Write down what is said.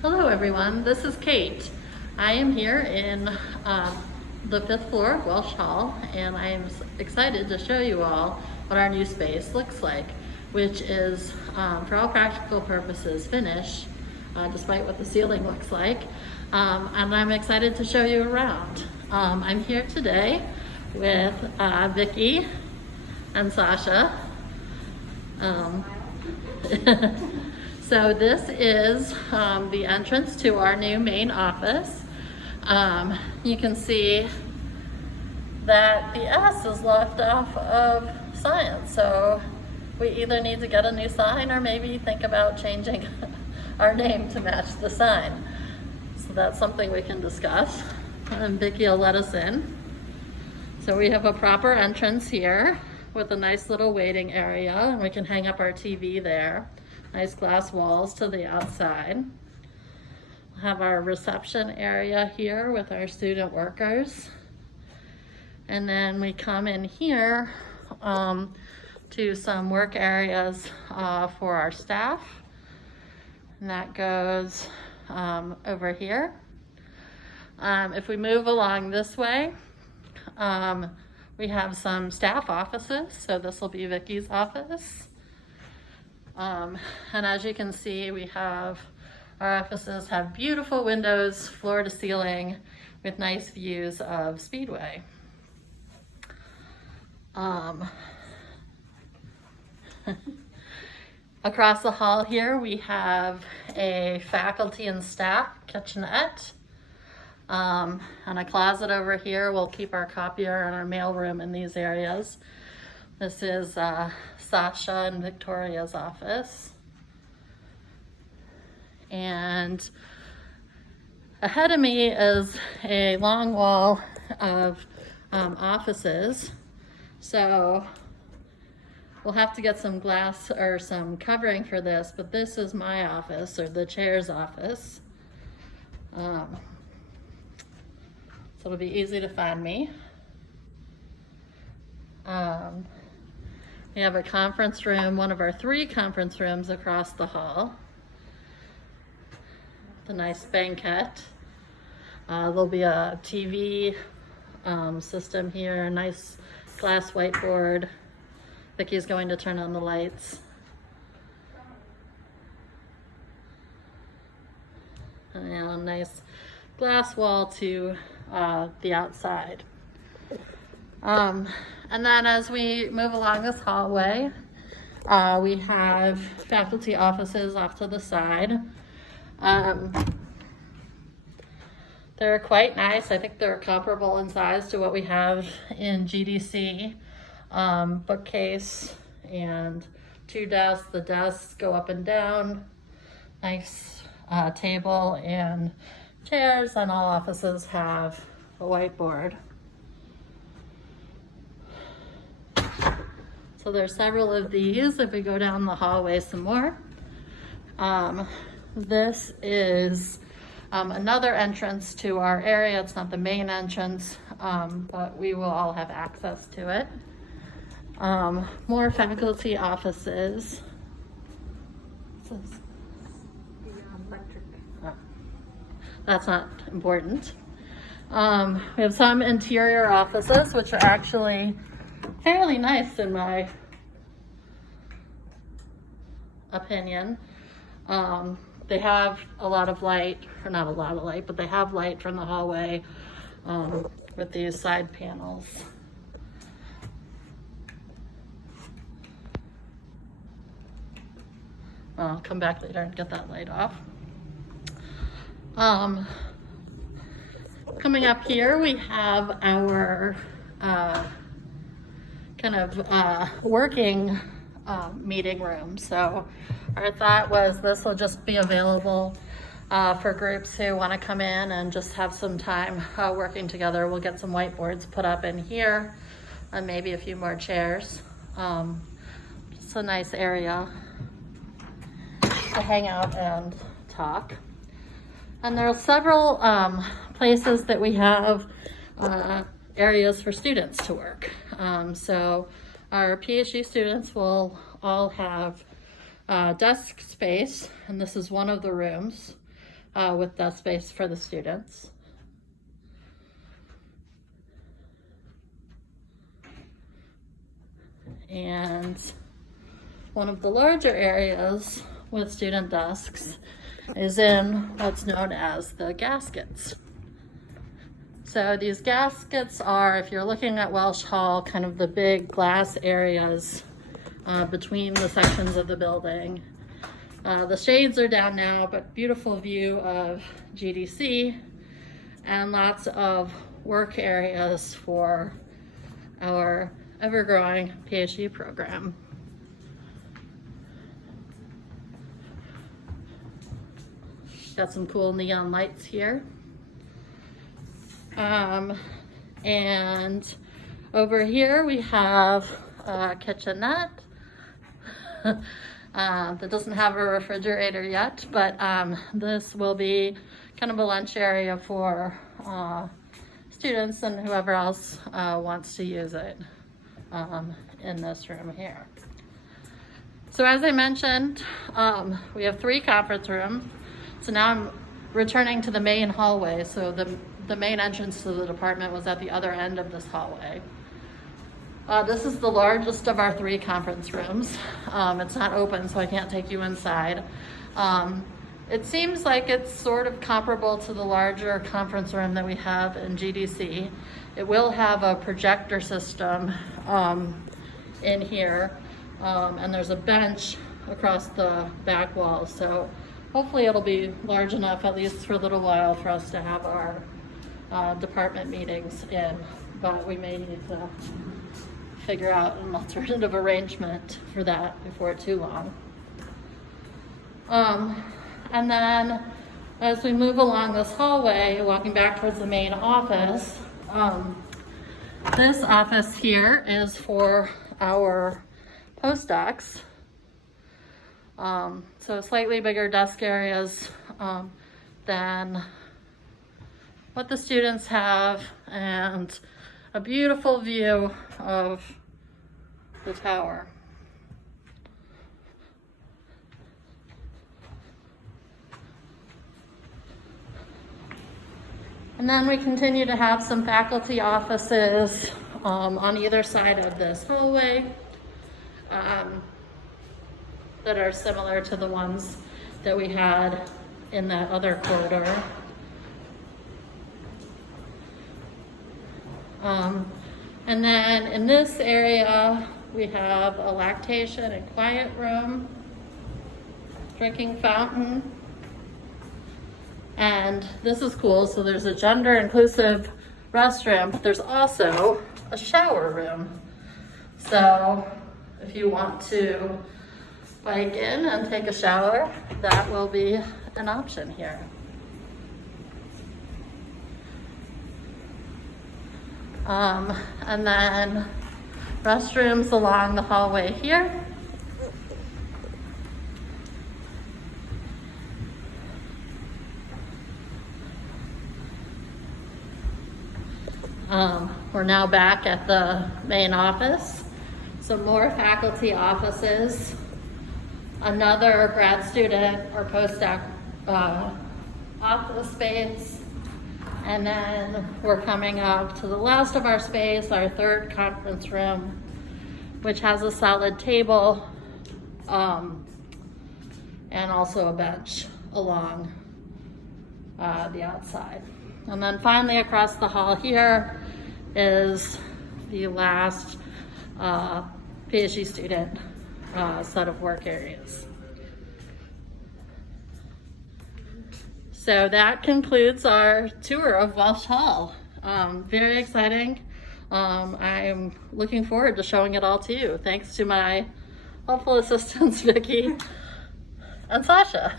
Hello everyone, this is Kate. I am here in the 5th floor of Welch Hall, and I am excited to show you all what our new space looks like, which is, for all practical purposes, finished, despite what the ceiling looks like. And I'm excited to show you around. I'm here today with Vicki and Sasha. So this is the entrance to our new main office. You can see that the S is left off of science, so we either need to get a new sign or maybe think about changing our name to match the sign. So that's something we can discuss, and Vicki will let us in. So we have a proper entrance here with a nice little waiting area, and we can hang up our TV there. Nice glass walls to the outside. We'll have our reception area here with our student workers. And then we come in here to some work areas for our staff. And that goes over here. If we move along this way, we have some staff offices. So this will be Vicki's office. And as you can see, our offices have beautiful windows, floor to ceiling, with nice views of Speedway. Across the hall here, we have a faculty and staff kitchenette. And a closet over here. We'll keep our copier and our mailroom in these areas. This is Sasha and Victoria's office. And ahead of me is a long wall of offices. So we'll have to get some glass or some covering for this, but this is my office, or the chair's office. So it'll be easy to find me. We have a conference room, one of our 3 conference rooms across the hall. The nice banquette. There'll be a TV system here, a nice glass whiteboard. Vicki's going to turn on the lights. And a nice glass wall to the outside. And then as we move along this hallway, we have faculty offices off to the side. They're quite nice. I think they're comparable in size to what we have in GDC. Bookcase and 2 desks. The desks go up and down. Nice table and chairs, and all offices have a whiteboard. So there's several of these. If we go down the hallway some more, this is another entrance to our area. It's not the main entrance, but we will all have access to it. More faculty offices. That's not important. We have some interior offices, which are actually fairly nice in my opinion. They have a lot of light, or not a lot of light, but they have light from the hallway with these side panels. I'll come back later and get that light off. Coming up here, we have our working meeting room. So our thought was this will just be available for groups who want to come in and just have some time working together. We'll get some whiteboards put up in here and maybe a few more chairs. Just a nice area to hang out and talk. And there are several places that we have areas for students to work. So our PhD students will all have desk space, and this is one of the rooms. with desk space for the students. And one of the larger areas with student desks is in what's known as the gaskets. So these gaskets are, if you're looking at Welch Hall, kind of the big glass areas between the sections of the building. The shades are down now, but beautiful view of GDC and lots of work areas for our ever-growing PhD program. Got some cool neon lights here. And over here we have a kitchenette that doesn't have a refrigerator yet, but this will be kind of a lunch area for students and whoever else wants to use it in this room here. So as I mentioned, we have 3 conference rooms. So now I'm returning to the main hallway. So the main entrance to the department was at the other end of this hallway. This is the largest of our 3 conference rooms. It's not open, so I can't take you inside. It seems like it's sort of comparable to the larger conference room that we have in GDC. It will have a projector system in here, and there's a bench across the back wall. So hopefully it'll be large enough, at least for a little while, for us to have our department meetings in, but we may need to figure out an alternative arrangement for that before too long. And then as we move along this hallway, walking back towards the main office, this office here is for our postdocs. So slightly bigger desk areas than what the students have, and a beautiful view of the tower. And then we continue to have some faculty offices on either side of this hallway that are similar to the ones that we had in that other corridor. And then in this area, we have a lactation and quiet room, drinking fountain, and this is cool. So there's a gender inclusive restroom, but there's also a shower room. So if you want to bike in and take a shower, that will be an option here. And then restrooms along the hallway here. We're now back at the main office. Some more faculty offices, another grad student or postdoc office space, and then we're coming up to the last of our space, our 3rd conference room, which has a solid table and also a bench along the outside. And then finally across the hall here is the last PhD student set of work areas. So that concludes our tour of Welch Hall. Very exciting. I'm looking forward to showing it all to you. Thanks to my helpful assistants, Vicki and Sasha.